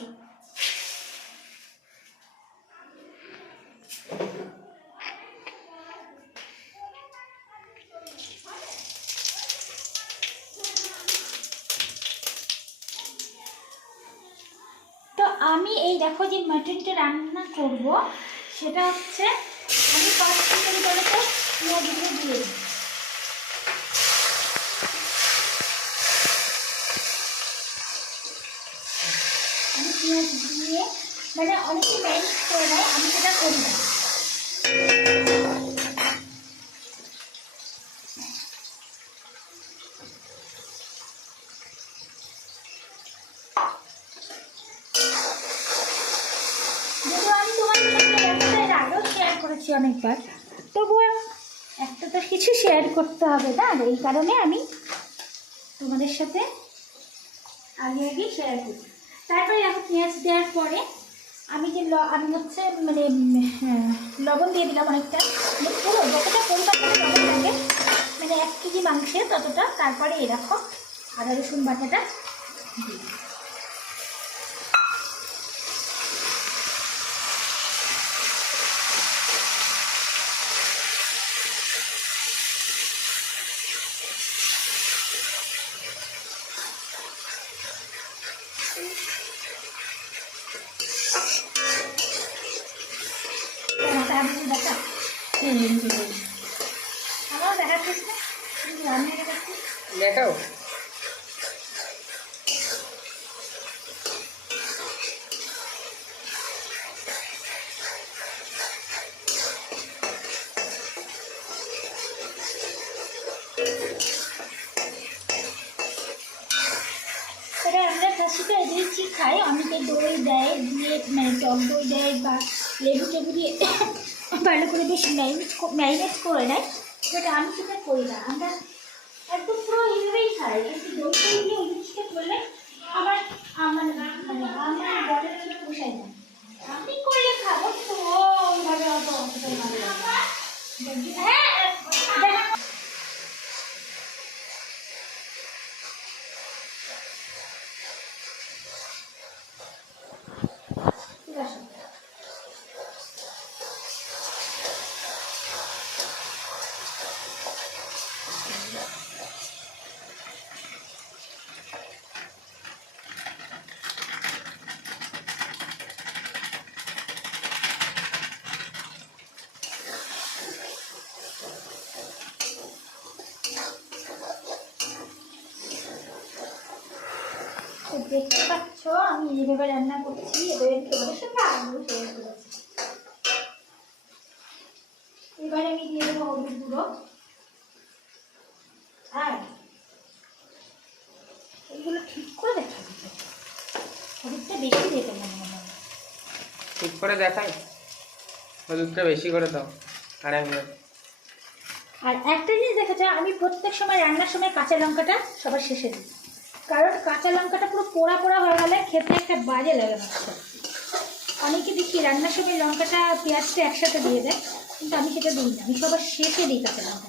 আসো। আমি এই দেখো যে মাটনটা রান্না করব, সেটা হচ্ছে আমি পাঁচ মিনিট তো পেঁয়াজগুলো দিয়ে দিই পেঁয়াজ দিয়ে মানে অনেকে ম্যারিনেট করে দেয়, আমি সেটা করি না। করেছি অনেকবার, তবুও একটা তো কিছু শেয়ার করতে হবে না এই কারণে আমি তোমাদের সাথে আগে আগে শেয়ার করি। তারপরে এখন পেঁয়াজ দেওয়ার পরে আমি যে আমি হচ্ছে মানে হ্যাঁ, লবণ দিয়ে দিলাম অনেকটা। মানে পুরো যতটা পরিমাণ লবণ লাগে। মানে এক কেজি মাংসে ততটা। তারপরে এ রাখো আদা রসুন বাটাটা দিই তোমাকে আমি দেখা আমার দেখাচ্ছিস না তুমি রান্না দেখাচ্ছিস দেখাও। খাসিটা দিয়েছি, খাই। অনেকে দই দেয়, দিয়ে মানে টক দই দেয় বা লেবু টেবু দিয়ে ভালো করে বেশ ম্যারিনেট ম্যারিনেট করে নেয়। বাট আমি সেটা করি না আমরা একদম পুরো এইভাবেই খাই। একটু দইটাই টই দিয়ে ওই জিনিসটা করলে আমার আমার মানে আমার বলে জন্য পোষায় না। আমি করলে খাব তো ও ওইভাবে অত না। হ্যাঁ দেখা ঠিক আছে তো দেখতে পাচ্ছ আমি যেভাবে রান্না করছি এবারে তোমাদের সাথে আলু শেয়ার করেছি। এবারে আমি দিয়ে দেবো হলুদ গুঁড়ো। আর এইগুলো ঠিক করে দেখা। দিতে হলুদটা বেশি দিতে মনে হয়। ঠিক করে দেখাই। হলুদটা বেশি করে দাও। আর একবার আর একটা জিনিস দেখেছ আমি প্রত্যেক সময় রান্নার সময় কাঁচা লঙ্কাটা সবার শেষে দিই। কারণ কাঁচা লঙ্কাটা পুরো পোড়া পোড়া হয়ে গেলে খেতে একটা বাজে লাগে মাছটা অনেকে দেখি রান্নার সময় লঙ্কাটা, পেঁয়াজটা একসাথে দিয়ে দেয়, কিন্তু আমি সেটা দিই না। আমি সবার শেষে দিই কাঁচা লঙ্কা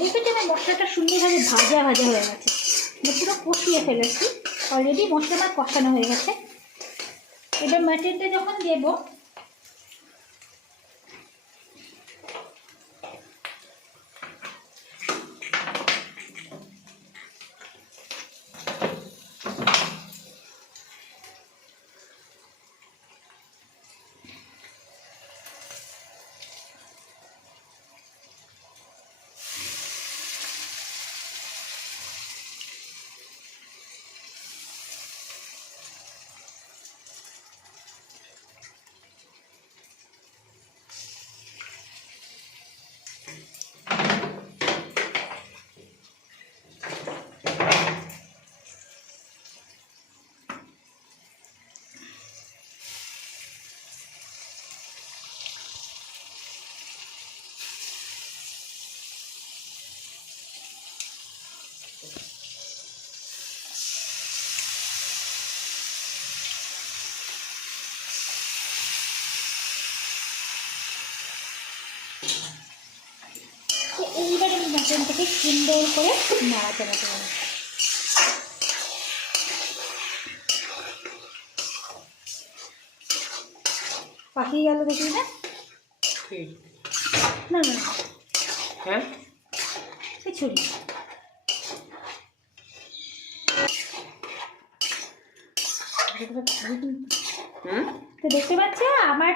দেখেছি আমার মশলাটা সুন্দরভাবে ভাজা ভাজা হয়ে গেছে। পুরো কষিয়ে ফেলেছি। অলরেডি মশলা আমার কষানো হয়ে গেছে। এবার মাটনটা যখন দেবো তো আমি সুন্দর করে নাড়াচাড়া করব পাখি গেল দেখি না না না। হ্যাঁ? ছুরি দেখতে পাচ্ছ আমার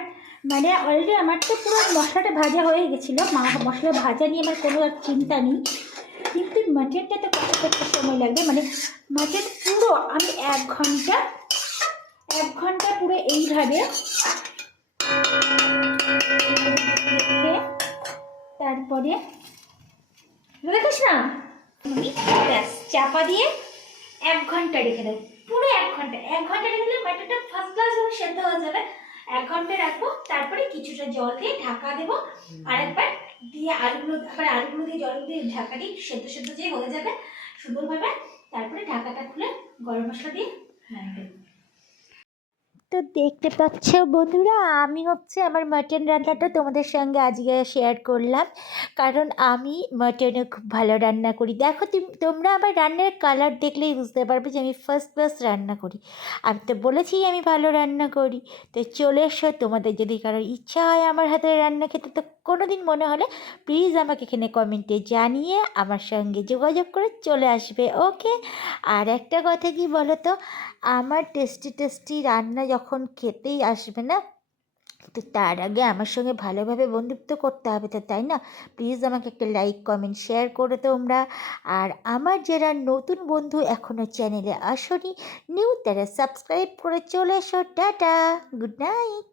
মানে অলরেডি আমার তো পুরো মশলাটা ভাজা হয়ে গেছিল। মশলা ভাজা নিয়ে আমার কোনো আর চিন্তা নেই। কিন্তু মাটনটা তো কত সময় লাগবে। মানে মাটন পুরো আমি এক ঘণ্টা এক ঘণ্টা পুরো এইভাবে তারপরে দেখিস না? ব্যাস, চাপা দিয়ে এক ঘণ্টা রেখে দেবো। পুরো এক ঘণ্টা এক ঘণ্টা রেখে দিলে মাটনটা ফার্স্ট ক্লাস সেদ্ধ হয়ে যাবে। এক ঘণ্টা রাখব তারপরে কিছুটা জল দিয়ে ঢাকা দেবো। আর একবার দিয়ে আলুগুলো আবার আলুগুলো দিয়ে জল দিয়ে ঢাকা দিই সেদ্ধ সেদ্ধ যে হয়ে যাবে সুন্দরভাবে। তারপরে ঢাকাটা খুলে গরম মশলা দিয়ে হ্যাঁ। তো দেখতে পাচ্ছ বন্ধুরা, আমি হচ্ছে আমার মাটন রান্নাটা তোমাদের সঙ্গে আজকে শেয়ার করলাম। কারণ আমি মাটনে খুব ভালো রান্না করি। দেখো তুমি, তোমরা আমার রান্নার কালার দেখলেই বুঝতে পারবে যে আমি ফার্স্ট ক্লাস রান্না করি। আমি তো বলেছি আমি ভালো রান্না করি। তো চলে এসো, তোমাদের যদি কারোর ইচ্ছা হয় আমার হাতের রান্না খেতে, তো কোনো দিন মনে হলে প্লিজ আমাকে এখানে কমেন্টে জানিয়ে আমার সঙ্গে যোগাযোগ করে চলে আসবে ওকে আর একটা কথা কি বলো তো আমার টেস্টি টেস্টি রান্না যখন খেতেই আসবে না, তো তার আগে আমার সঙ্গে ভালোভাবে বন্ধুত্ব করতে হবে তো, তাই না? প্লিজ আমাকে একটা লাইক কমেন্ট শেয়ার করে তোমরা। আর আমার যারা নতুন বন্ধু এখনও চ্যানেলে আসনি নিউ তারা সাবস্ক্রাইব করে চলে এসো। Tata good night